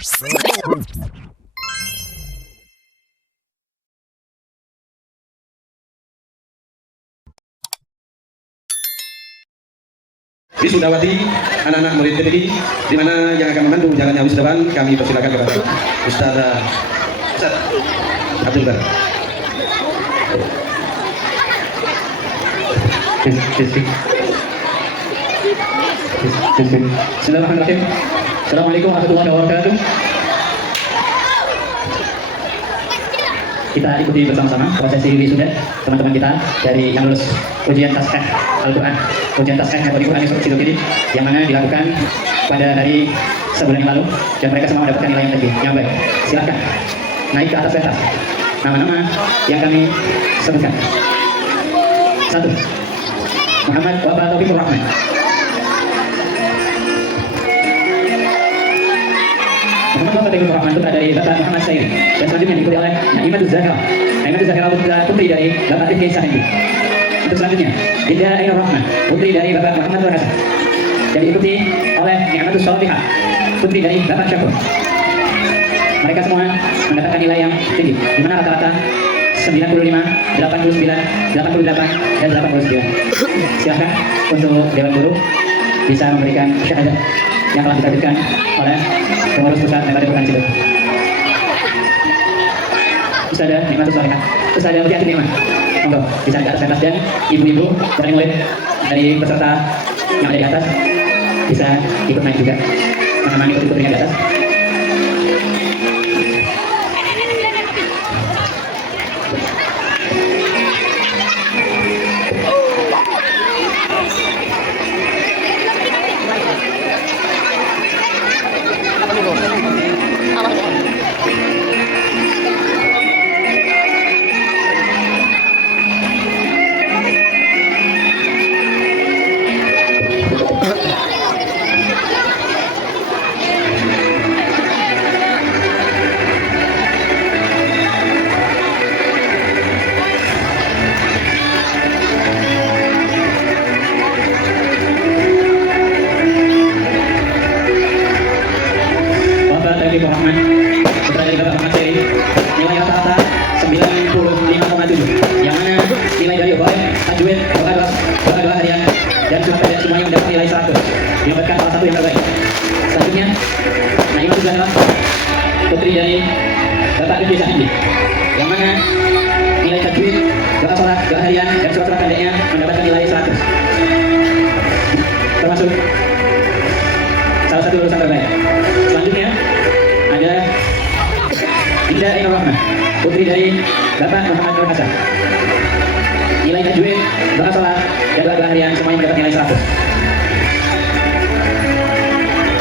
Wisudawati, anak-anak murid TPD, di mana yang akan memandu jalannya wisudawan, kami persilakan kepada Ustaz Abdul Bar. Bismillahirrahmanirrahim. Assalamualaikum warahmatullahi wabarakatuh. Kita ikuti bersama-sama prosesi wisuda teman-teman kita dari yang lulus ujian tasawuf Al-Quran, ujian tasawuf metode Quran ini yang mana dilakukan pada hari sebulan yang lalu dan mereka semua mendapatkan nilai yang tinggi, yang baik. Silakan naik ke atas pentas. Nama-nama yang kami sebutkan. 1. Muhammad Wabah Taufikur Rahman. Muhammad Wabah Taufikur Rahman itu dari Bapak Muhammad Sayyid dan selanjutnya diikuti oleh Naimatul Zakal. Naimatul Zakal adalah putri dari Bapak Tifki Sahendi. Untuk selanjutnya Dinda Ainur Rahman, putri dari Bapak Muhammad Nur Hasan, dan diikuti oleh Ni'matus Salihah, putri dari Bapak Syakur. Mereka semua mendapatkan nilai yang tinggi, di mana rata-rata 95, 89, 88, dan 89. Silakan untuk Dewan Guru bisa memberikan syahadat yang telah diterbitkan oleh pengurus pusat Metode Quran Ciledug. Ustazah Nikmatus Salihah, Ustazah Mutia Nikmat, monggo bisa ke atas pentas, dan ibu-ibu dari murid dari peserta yang ada di atas bisa ikut naik juga menemani putri-putrinya di atas. Rahman, putra dari Bapak Muhammad Sayyid, nilai rata-rata 95,7, yang mana nilai dari Obaim, Tajwid, Doa harian, dan semuanya mendapat nilai 100. Didapatkan salah satu yang terbaik. Selanjutnya, Naimatul Zakal, putri dari Bapak Tifki Sahendi, yang mana nilai Tajwid, Doa sholat, Doa harian, dan surat-surat pendeknya mendapatkan nilai 100. Termasuk salah satu lulusan terbaik. Selanjutnya ada Dinda Ainur Rahman, putri dari Bapak Muhammad Nur Hasan. Nilai tajwid, doa sholat, dan doa harian semuanya mendapat nilai 100.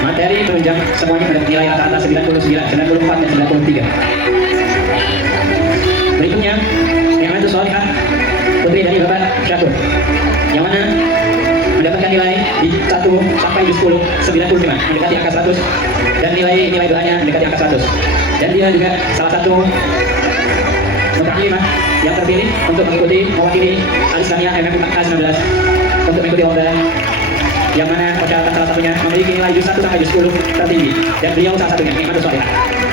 Materi penunjang semuanya mendapat nilai rata-rata 99, 94, dan 93. Berikutnya Ni'matus Salihah, putri dari Bapak Syakur, yang mana mendapatkan nilai di 1 sampai di 10, 95, mendekati angka 100, dan nilai doanya mendekati angka 100. Dan dia juga salah satu mutakhirah yang terpilih untuk mengikuti mewakili Al-Islamiyah MMK19 untuk mengikuti lomba, yang mana persyaratan salah satunya memiliki nilai juz 1 sampai juz 10 tertinggi, dan beliau salah satunya Ni'matus Salihah.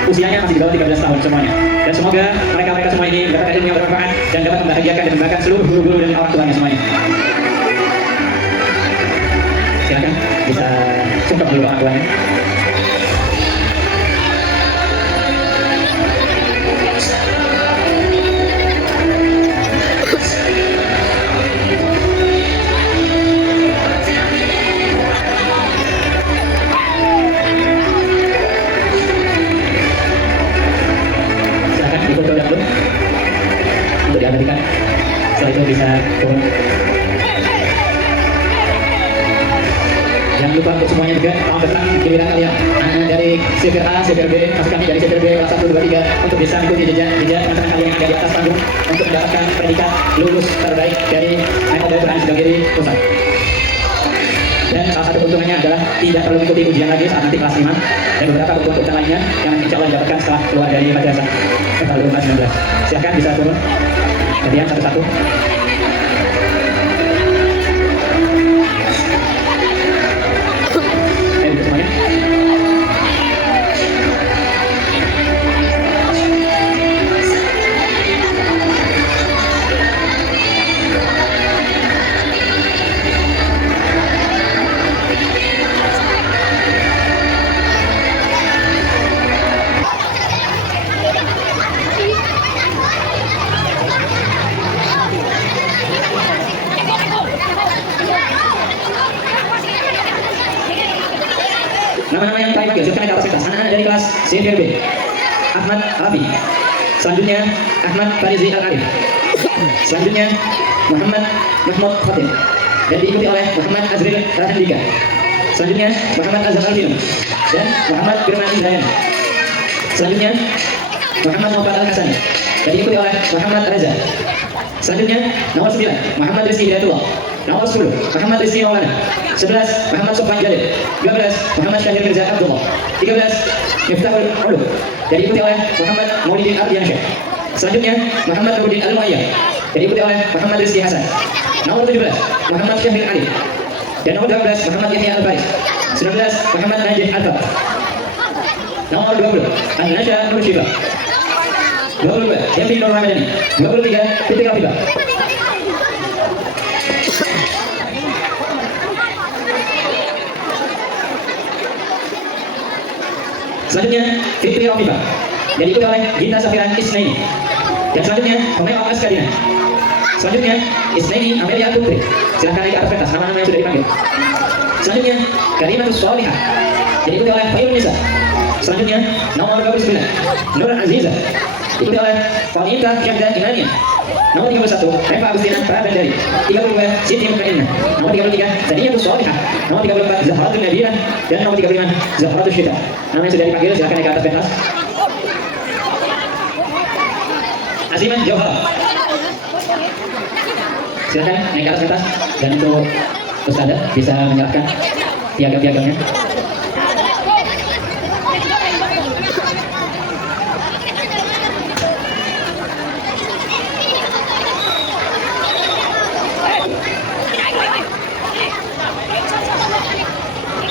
Usianya masih di bawah 13 tahun semuanya, dan semoga mereka semua ini mendapatkan ilmu yang bermanfaat dan dapat membahagiakan dan membanggakan seluruh guru-guru dan orang tuanya semuanya. Silakan bisa sungkem dulu orang tuanya. Silakan difoto dulu untuk diabadikan. Setelah itu bisa turun. Jangan lupa untuk semuanya juga, tahun depan giliran kalian anak dari CPR A, CPR B, masukannya dari CPR B kelas 1, 2, 3 untuk bisa mengikuti jejak teman-teman kalian yang ada di atas panggung untuk mendapatkan predikat lulus terbaik dari Metode Quran Ciledug Pusat. Dan salah satu keuntungannya adalah tidak perlu mengikuti ujian lagi saat nanti kelas 5, dan beberapa keuntungan lainnya yang insya Allah didapatkan setelah keluar dari madrasah tahun 2019. Silakan bisa turun kemudian satu-satu. Semuanya. Nama-nama yang kami panggil, silakan ke atas pentas. Anak-anak dari kelas CPRB. Ahmad Rafi. Selanjutnya Ahmad Farizi Al-Arif. Selanjutnya Muhammad Mahmud Khatib. Dan diikuti oleh Muhammad Azril Rahandika. Selanjutnya Muhammad Azhar Alvin dan Muhammad Firman Indrayana. Selanjutnya Muhammad Muhammad Al-Hasan dan diikuti oleh Muhammad Reza. Selanjutnya nomor 9 Muhammad Rizki Hidayatullah. Nomor 10 Muhammad Rizki Maulana. 11 Muhammad Sofwan Jalil. 12 Muhammad Syahir Mirza Abdullah. 13 Miftahul Ulum dan diikuti oleh Muhammad Maulidin Ardiansyah. Selanjutnya Muhammad Rudin Al-Muayyah dan diikuti oleh Muhammad Rizki Hasan. Nomor 17 Muhammad Syahir Ali. Dan nomor 12 Muhammad Yahya Al-Faris. 19 Muhammad Najib Al-Fat. Nomor 20 An-Nasya Nur Syifa. 22 Yamri Nur Ramadhani. 23 Fitri Rafibah. Selanjutnya Fitri Rafibah dan diikuti oleh Gita Safiran Isnaini. Dan selanjutnya Pemain Awas Kadina. Selanjutnya Isnaini Amelia Putri. Silahkan naik ke atas pentas nama-nama yang sudah dipanggil. Selanjutnya Karimatus Sholihah dan diikuti oleh Fayul Nisa. Selanjutnya nomor 29 Nur Aziza diikuti oleh Faulita Syahdan Imania. Nomor 31 Reva Agustina Prabandari. 32 Siti Mukainah. Nomor 33 Saniyatus Sholihah. Nomor 34 Zahratul Nabila dan nomor 35 Zahratul Syita. Nama yang sudah dipanggil silahkan naik ke atas pentas. Aziman Johar. Silakan naik ke atas pentas dan untuk Ustazah bisa menyerahkan piagam-piagamnya.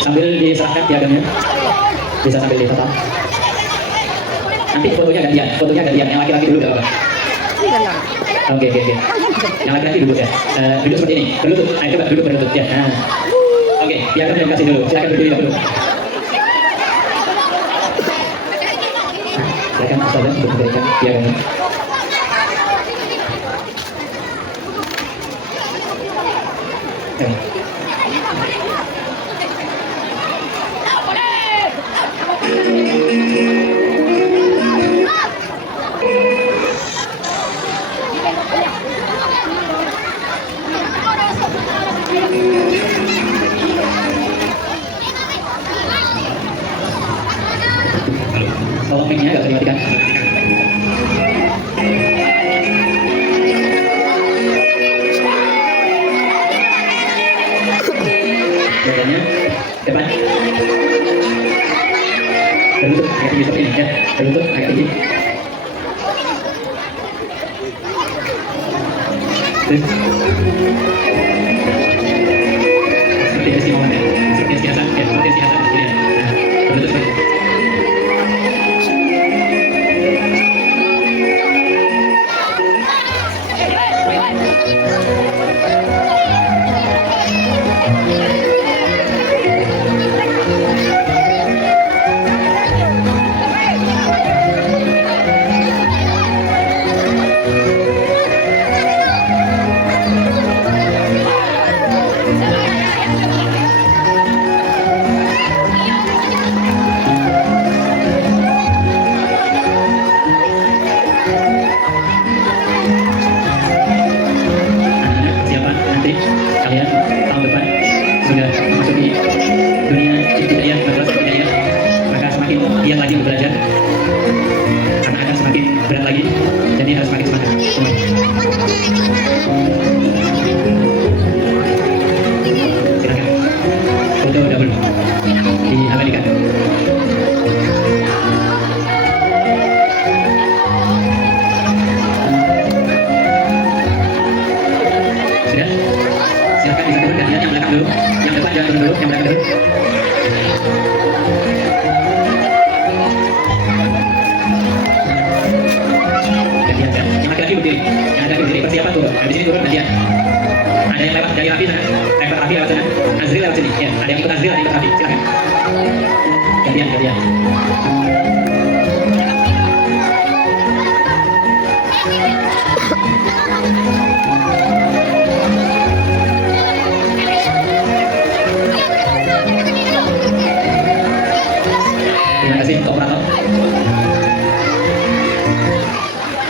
Sambil diserahkan piagamnya, bisa sambil ditotal. Nanti fotonya gantian. Yang laki-laki dulu gak apa-apa. Oke. Yang laki-laki duduk ya. Duduk seperti ini, berlutut. Nah, coba duduk berlutut ya. Nah. Oke, piagam yang kasih dulu. Silakan berdiri dulu. Silakan Ustazah untuk memberikan piagamnya. Tolong mic-nya agak dimatikan. Badannya depan. Berlutut agak tinggi seperti ini ya. Berlutut agak tinggi. Seperti Rizky Maulana ya. Seperti Rizky Hasan ya. Seperti Rizky Hasan ya. Berlutut seperti ini.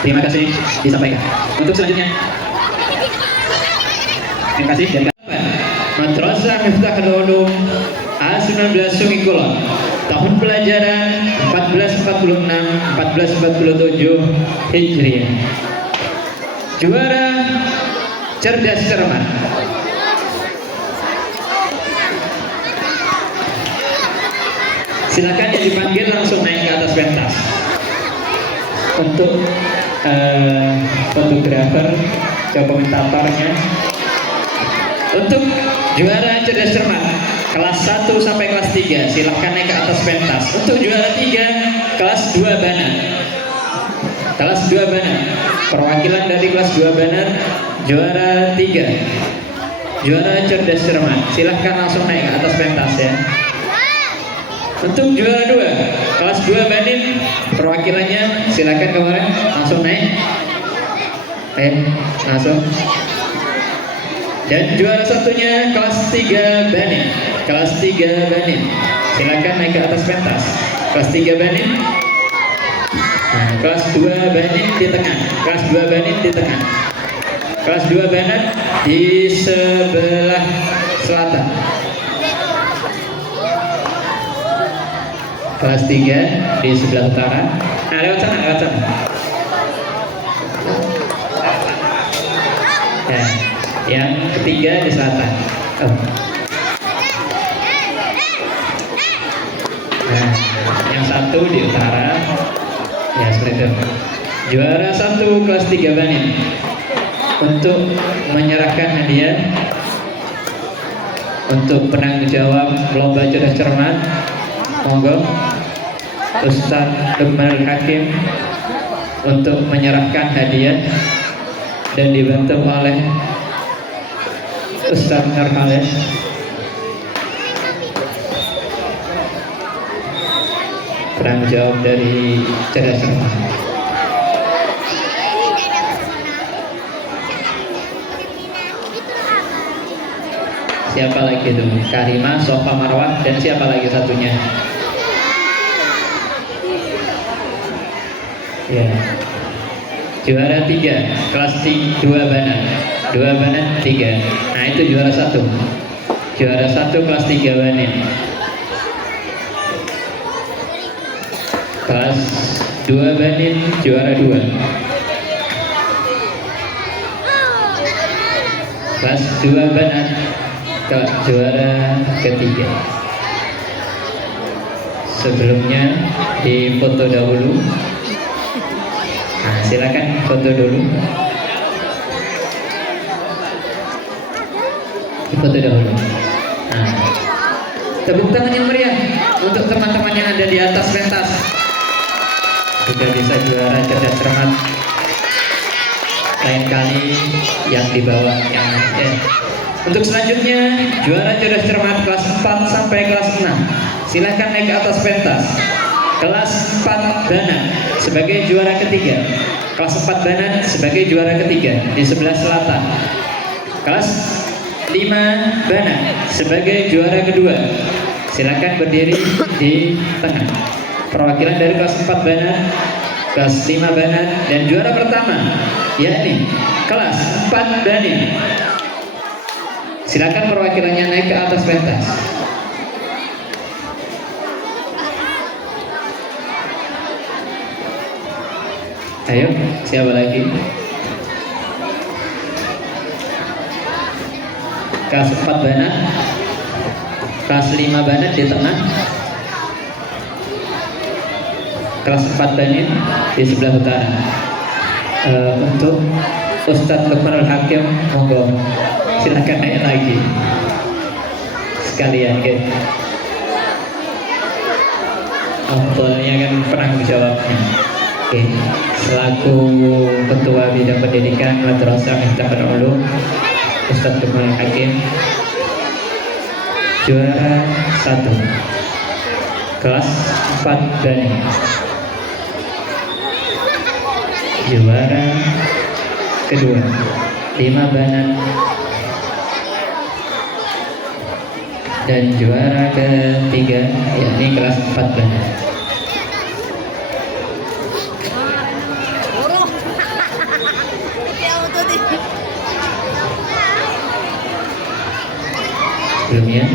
Terima kasih disampaikan. Untuk selanjutnya, terima kasih dari Madrasah Miftahul Ulum A19 Sungai Kulon, tahun pelajaran 1446-1447 Hijriah. Juara cerdas cermat. Silakan yang dipanggil langsung naik ke atas pentas. Untuk fotografer, komentatornya. Untuk juara cerdas cermat kelas 1 sampai kelas 3 silahkan naik ke atas pentas. Untuk juara 3 kelas 2 Banat. Kelas 2 Banat. Perwakilan dari kelas 2 Banat juara 3. Juara cerdas cermat silahkan langsung naik ke atas pentas ya. Untuk juara 2 kelas 2 Banin, perwakilannya silakan kemarin langsung naik. Langsung. Dan juara satunya kelas 3 Banin. Kelas 3 Banin. Silakan naik ke atas pentas. Kelas 3 Banin. Nah, kelas 2 Banin di tengah. Kelas 2 Banin di tengah. Kelas 2 Banat di sebelah selatan. Kelas 3 di sebelah utara. Nah, lewat sana, lewat sana. Nah, yang ketiga di selatan. Nah, yang satu di utara. Ya, seperti itu. Juara 1 kelas 3 Banin. Untuk menyerahkan hadiah untuk penanggung jawab lomba cerdas cermat, monggo Ustadz Lukmanul Hakim untuk menyerahkan hadiah dan dibantu oleh Ustadz Nurhales. Penanggung jawab dari cerdas cermat. Siapa lagi itu? Karima, Sofa Marwah, dan siapa lagi satunya? Ya. Juara 3 kelas 2 Banat. 2 Banat 3. Nah, itu juara 1. Juara 1 kelas 3 Banin. Kelas 2 Banin juara 2. Kelas 2 Banat juara ketiga. Sebelumnya di foto dahulu. Nah, silakan foto dulu. Di foto dahulu. Nah, tepuk tangan yang meriah untuk teman-teman yang ada di atas pentas. Sudah bisa juara cerdas cermat. Lain kali yang di bawah yang Untuk selanjutnya, juara cerdas cermat kelas 4 sampai kelas 6. Silahkan naik ke atas pentas. Kelas 4 Banat sebagai juara ketiga. Kelas 4 Banat sebagai juara ketiga di sebelah selatan. Kelas 5 Banat sebagai juara kedua. Silahkan berdiri di tengah. Perwakilan dari kelas 4 Banat, kelas 5 Banat, dan juara pertama yakni kelas 4 Banin. Silakan perwakilannya naik ke atas pentas. Ayo, siapa lagi? Kelas 4 Banat, kelas 5 Banat di tengah, kelas 4 Banin di sebelah utara. Untuk Ustadz Lukmanul Hakim, monggo silakan naik lagi sekalian kan. Ampulnya kan penanggung jawabnya. Oke, selaku ketua bidang pendidikan Madrasah Miftahul Ulum, Ustadz Lukmanul Hakim, juara 1 kelas 4 Banin, juara kedua 5 Banat, dan juara ketiga yakni kelas 4 Banat. Belum ya?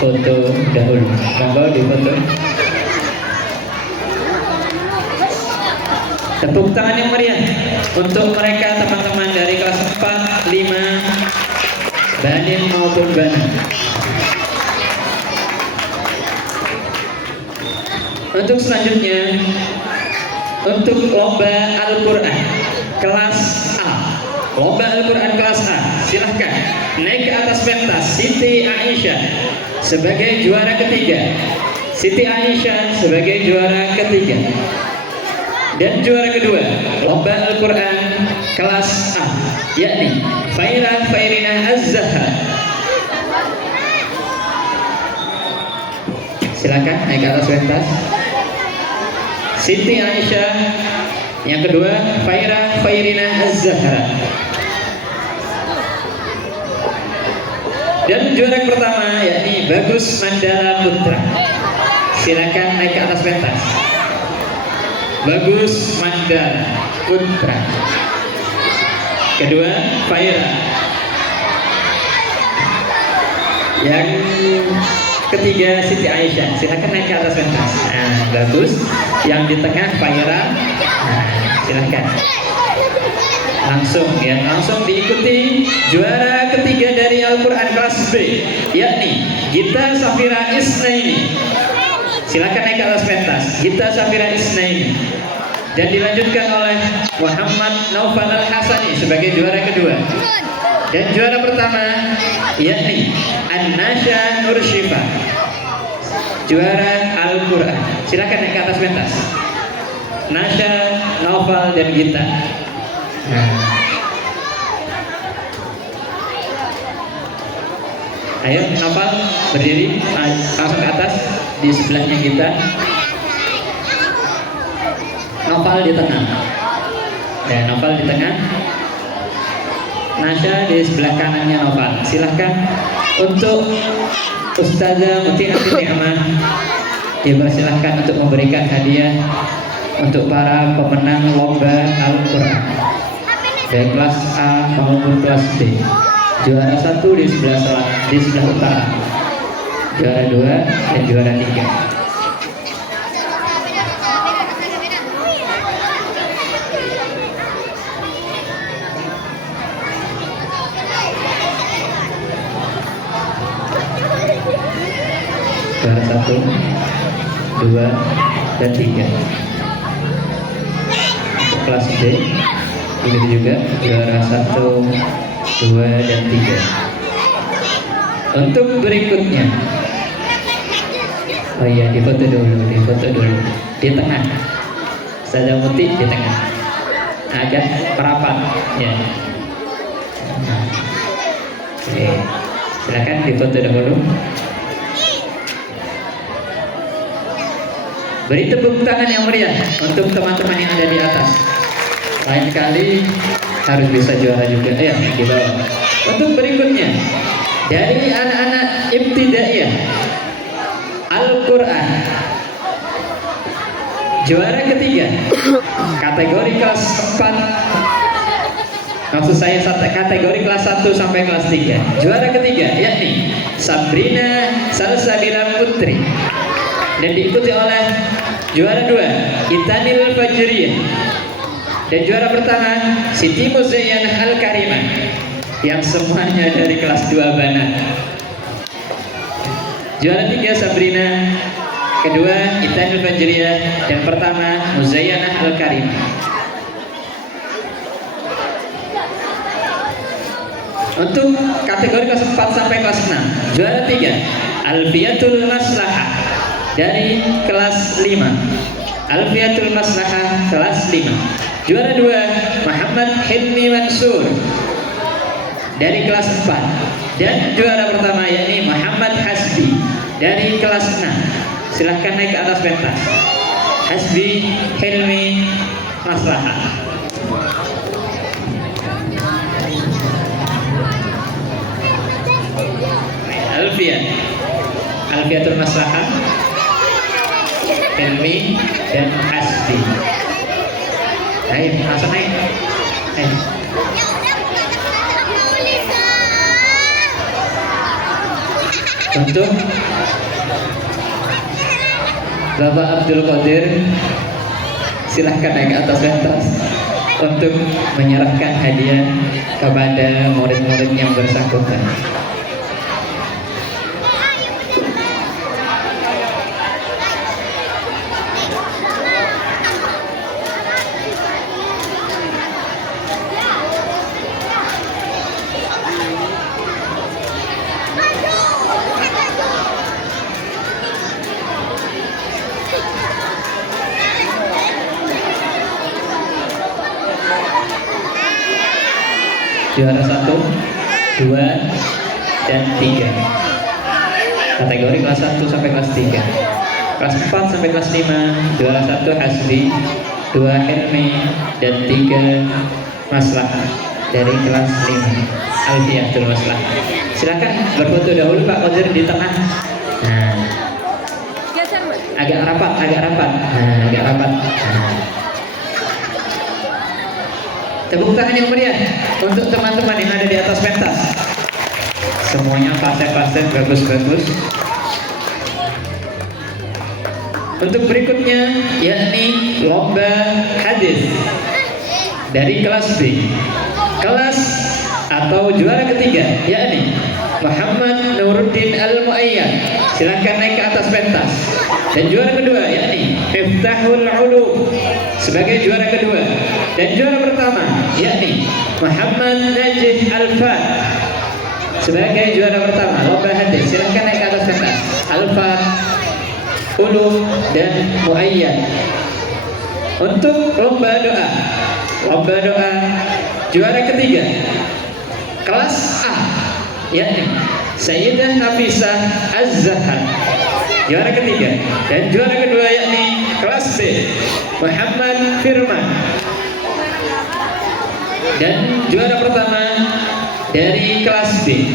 Foto dahulu. Monggo di foto. Tepuk tangan yang meriah untuk mereka teman-teman dari kelas 4, 5, Banin maupun Bana. Untuk selanjutnya, untuk lomba Al-Quran kelas A, lomba Al-Quran kelas A, silahkan naik ke atas pentas. Siti Aisyah sebagai juara ketiga, Siti Aisyah sebagai juara ketiga. Dan juara kedua, lomba Al-Quran kelas A, yakni Fairah Fairina Az-Zahra. Silakan naik ke atas pentas. Siti Aisyah, yang kedua Fairah Fairina Az-Zahra. Dan juara pertama yakni Bagus Mandala Putra. Silakan naik ke atas pentas. Bagus Mandala Putra. Kedua Fairah. Yang ketiga Siti Aisyah. Silakan naik ke atas pentas. Nah, bagus. Yang di tengah Fairah. Nah, silakan. Langsung diikuti juara ketiga dari Al-Quran kelas B, yakni Gita Safira Isnaini. Silakan naik ke atas pentas. Gita Safira Isnaini. Dan dilanjutkan oleh Muhammad Naufal Al-Hasani sebagai juara kedua. Dan juara pertama yakni An-Nasya Nur Syifa, juara Al-Quran. Silakan naik ke atas pentas. Nasya, Naufal, dan Gita. Ayo Naufal berdiri, langsung ke atas di sebelahnya Gita. Naufal di tengah. Dan Naufal di tengah. Nasya di sebelah kanannya Naufal. Silahkan untuk Ustazah Mutia Ni'mah dipersilahkan untuk memberikan hadiah untuk para pemenang lomba Al-Quran dari kelas A maupun kelas B. Juara 1 di sebelah utara, juara 2 dan juara 3. Juara 1, 2, dan 3. Untuk kelas B begitu juga, juara 1, 2, dan 3. Untuk berikutnya, oh iya, difoto dulu di tengah. Ustazah Muti di tengah, agak merapat ya. Oke, silakan difoto dahulu. Beri tepuk tangan yang meriah untuk teman-teman yang ada di atas. Lain kali harus bisa juara juga ya di bawah. Untuk berikutnya dari anak-anak ibtidaiyah Al-Quran, juara ketiga kategori kelas 4, maksud saya kategori kelas 1 sampai kelas 3. Juara ketiga yakni Sabrina Salsabila Putri. Dan diikuti oleh juara 2 Itanil Fajriyah. Dan juara pertama Siti Muzayyanah Al-Karimah, yang semuanya dari kelas 2 Banat. Juara 3 Sabrina, kedua Itanil Fajriyah, dan pertama Muzayyanah Al-Karimah. Untuk kategori kelas 4 sampai kelas 6, juara 3 Alfiyatul Maslahah dari kelas 5. Alfiyatul Maslahah kelas 5. Juara 2 Muhammad Hilmi Mansur dari kelas 4. Dan juara pertama yakni Muhammad Hasbi dari kelas 6. Silahkan naik ke atas pentas. Hasbi Hilmi Maslahah. Alfiyatul Maslahah, Hilmi dan Hasbi. Ayo, langsung naik. Ayo. Untuk Bapak Abdul Qadir, silahkan naik ke atas pentas untuk menyerahkan hadiah kepada murid-murid yang bersangkutan. Juara 1, 2, dan 3. Kategori kelas 1 sampai kelas 3. Kelas 4 sampai kelas 5, juara 1 Hasbi, 2 Helmi, dan 3 Maslah dari kelas 5. Alfiatul Maslah. Silakan berfoto dahulu Pak Qadir di tengah. Nah, agak rapat. Nah, agak rapat. Nah. Tepuk tangan yang meriah untuk teman-teman yang ada di atas pentas. Semuanya pasien-pasien bagus-bagus. Untuk berikutnya yakni lomba hadis dari kelas B. Kelas atau juara ketiga yakni Muhammad Nuruddin Al-Muayyad. Silakan naik ke atas pentas. Dan juara kedua yakni Miftahul Ulum sebagai juara kedua. Dan juara pertama yakni Muhammad Najih Al-Fat sebagai juara pertama lomba hadis. Silakan naik ke atas pentas. Al-Fat, Ulum, dan Muayyad. Untuk lomba doa juara ketiga kelas A yakni Sayyidah Nafisah Az-Zahar, juara ketiga. Dan juara kedua yakni kelas B Muhammad Firman. Dan juara pertama dari kelas B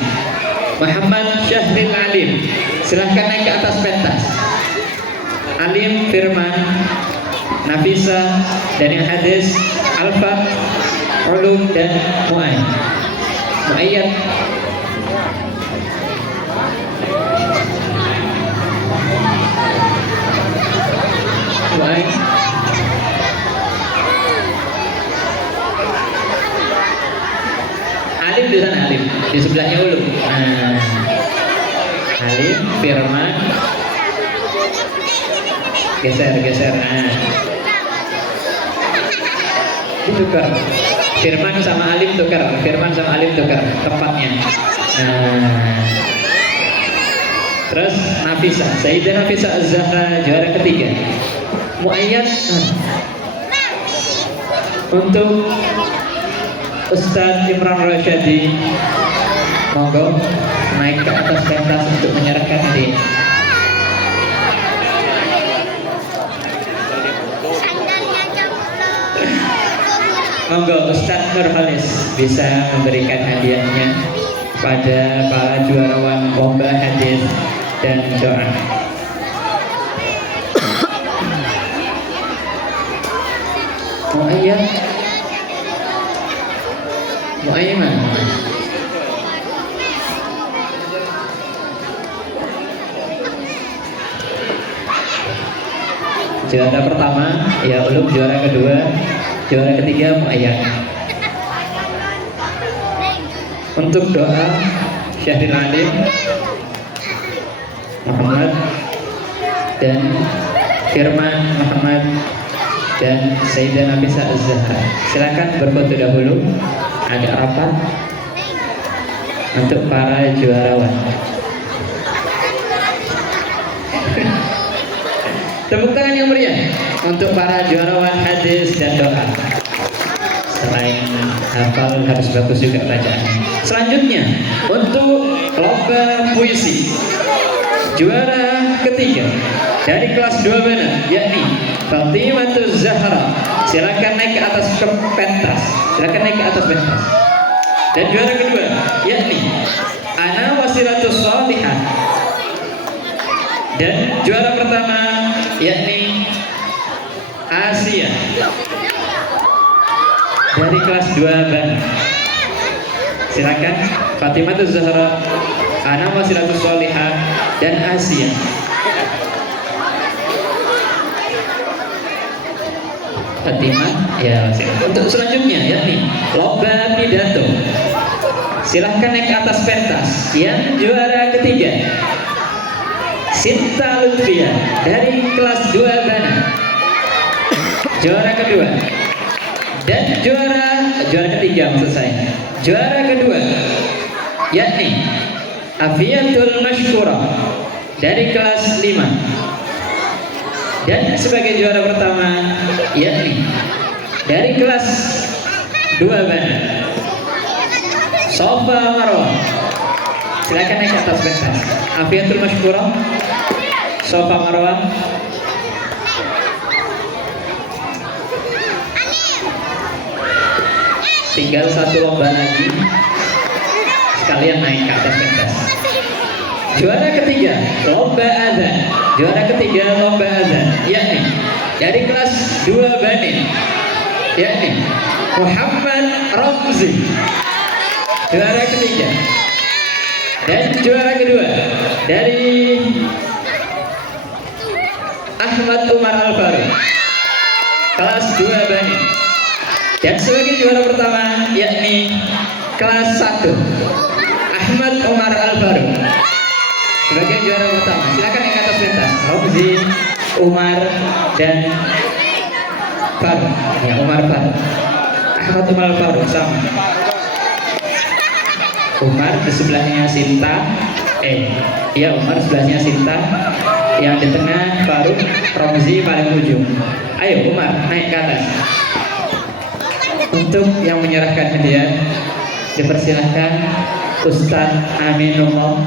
Muhammad Syahril Alim. Silahkan naik ke atas pentas. Alim, Firman, Nafisa, dan yang hadis Alfa, Ulum, dan Muayyad. Alim di sana, Alim di sebelahnya Ulum. Nah, Alim, Firman, geser. Nah, ditukar. Firman sama Alim tukar tempatnya. Nah, terus Nafisa, Sayyidah Nafisa Az-Zahra juara ketiga. Muayyad. Untuk Ustadz Imran Rasyadi, monggo naik ke atas pentas untuk menyerahkan hadiah. Monggo Ustadz Nurhalis bisa memberikan hadiahnya pada para juarawan lomba hadis dan doa. Muayyad mana? Juara pertama ya Ulum, juara kedua, juara ketiga Muayyad. Untuk doa Syahril Alim, Muhammad, dan Firman Muhammad, dan Sayyidah Nafisa Az-Zahra. Silakan berfoto dahulu. Ada apa untuk para juarawan? Tepuk tangan yang meriah untuk para juarawan hadis dan doa. Selain hafal harus bagus juga bacaannya. Selanjutnya untuk lomba puisi juara ketiga dari kelas 2 benar yakni Fatimatuz Zahra. Silakan naik ke atas pentas. Dan juara kedua yakni Ana Wasilatus Salihah. Dan juara pertama yakni Asia dari kelas 2 benar. Silakan Fatimatuz Zahra Ana Wasilatus Solihah dan Asia. Fatimah, ya. Untuk selanjutnya yakni lomba pidato. Silahkan naik ke atas pentas. Yang juara ketiga Sinta Lutfia dari kelas 2 Bana. Juara kedua dan juara ketiga maksud saya. Juara kedua yakni Afiatul Mashkurah dari kelas 5. Dan sebagai juara pertama yakni dari kelas 2 Bana, Sofa Marwah. Silakan naik ke atas pentas. Afiatul Mashkurah, Sofa Marwah. Tinggal satu lomba lagi, sekalian naik ke atas pentas. Juara ketiga lomba azan. Juara ketiga lomba azan yakni dari kelas 2 Bani, yakni Muhammad Ramzi. Juara ketiga. Dan juara kedua dari Ahmad Umar Al-Faruq, kelas 2 Bani. Dan sebagai juara pertama yakni kelas 1 Ahmad Umar Al-Faruq. Sebagai juara pertama, silakan naik ke atas pentas. Ramzi, Umar dan Faruq. Ya, Umar Faruq. Ahmad Umar Faruq sama. Umar di sebelahnya Sinta. Iya, Umar sebelahnya Sinta. Yang di tengah Faruq, Ramzi paling ujung. Ayo Umar naik ke atas. Untuk yang menyerahkan hadiah dipersilahkan Ustadz Aminullah.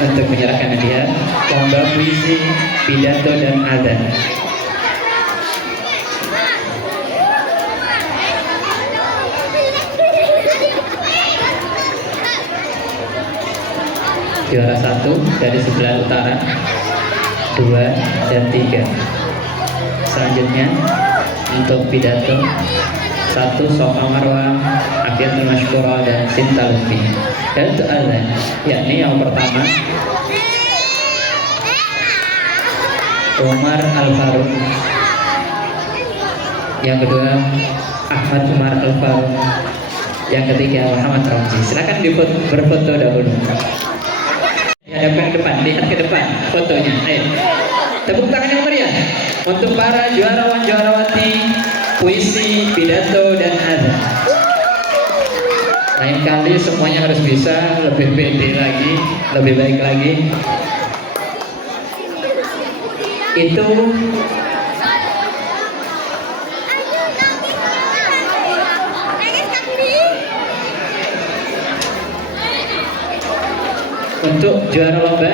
Untuk menyerahkan hadiah lomba puisi, pidato dan azan. Juara 1 dari sebelah utara, 2 dan 3. Selanjutnya untuk pidato 1 Sofa Marwah, Afiatul Mashkurah dan Sinta Lutfi. Dan untuk azan yakni yang pertama Umar Al-Faruq, yang kedua Ahmad Umar Al-Faruq, yang ketiga Muhammad Ramzi. Silakan berfoto dahulu. Hadapkan ke depan, lihat ke depan fotonya. Ayo. Tepuk tangan yang meriah untuk para juarawan-juarawati puisi, pidato dan azan. Lain kali semuanya harus bisa, lebih pede lagi, lebih baik lagi. Itu untuk juara lomba.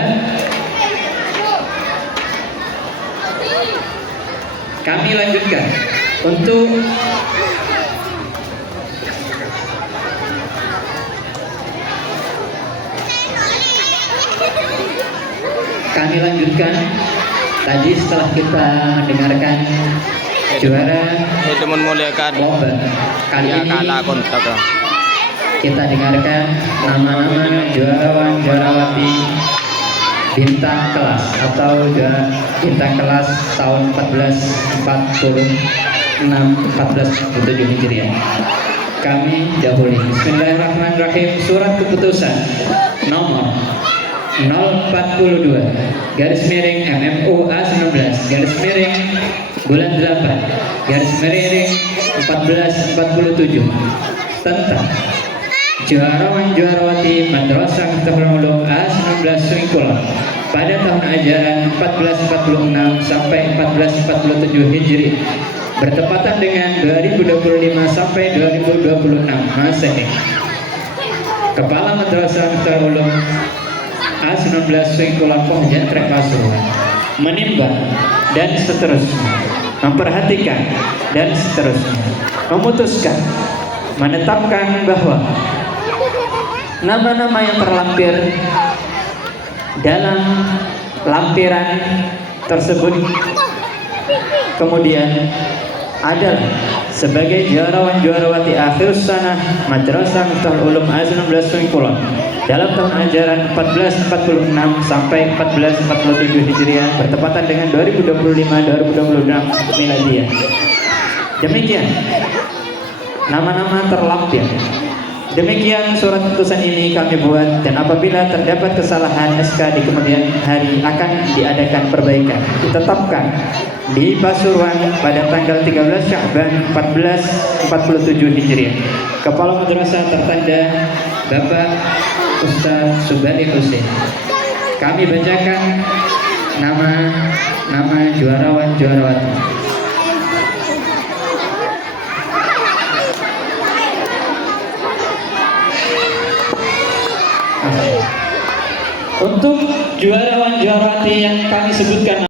Kami lanjutkan untuk tadi setelah kita mendengarkan juara lomba kali ini, kita dengarkan nama-nama juarawan-juarawati bintang kelas atau bintang kelas tahun 1447 Hijriah. Kami dahului. Bismillahirrahmanirrahim. Surat keputusan nomor 042 garis miring MMUA 19 garis miring bulan 8 garis miring 1447 tentang juarawan-juarawati Madrasah Miftahul Ulum A19 Swingkulon pada tahun ajaran 1446 sampai 1447 Hijri bertepatan dengan 2025 sampai 2026 Masehi. Kepala Madrasah Miftahul Ulum A19 Swingkulon Pohjan Trek Pasuruan menimbang dan seterusnya, memperhatikan dan seterusnya, memutuskan, menetapkan bahwa nama-nama yang terlampir dalam lampiran tersebut kemudian adalah sebagai juarawan-juarawati akhir sanah Madrasah Miftahul Ulum A19 Sungkulon dalam tahun ajaran 1446 sampai 1447 Hijriah bertepatan dengan 2025-2026 Miladiah. Demikian nama-nama terlampir. Demikian surat putusan ini kami buat, dan apabila terdapat kesalahan SK di kemudian hari akan diadakan perbaikan. Ditetapkan di Pasuruan pada tanggal 13 Sya'ban 1447 Hijriah. Kepala Madrasah tertanda Bapak Ustaz Subari Husin. Kami bacakan nama juarawan-juarawati. Untuk juarawan-juarawati yang kami sebutkan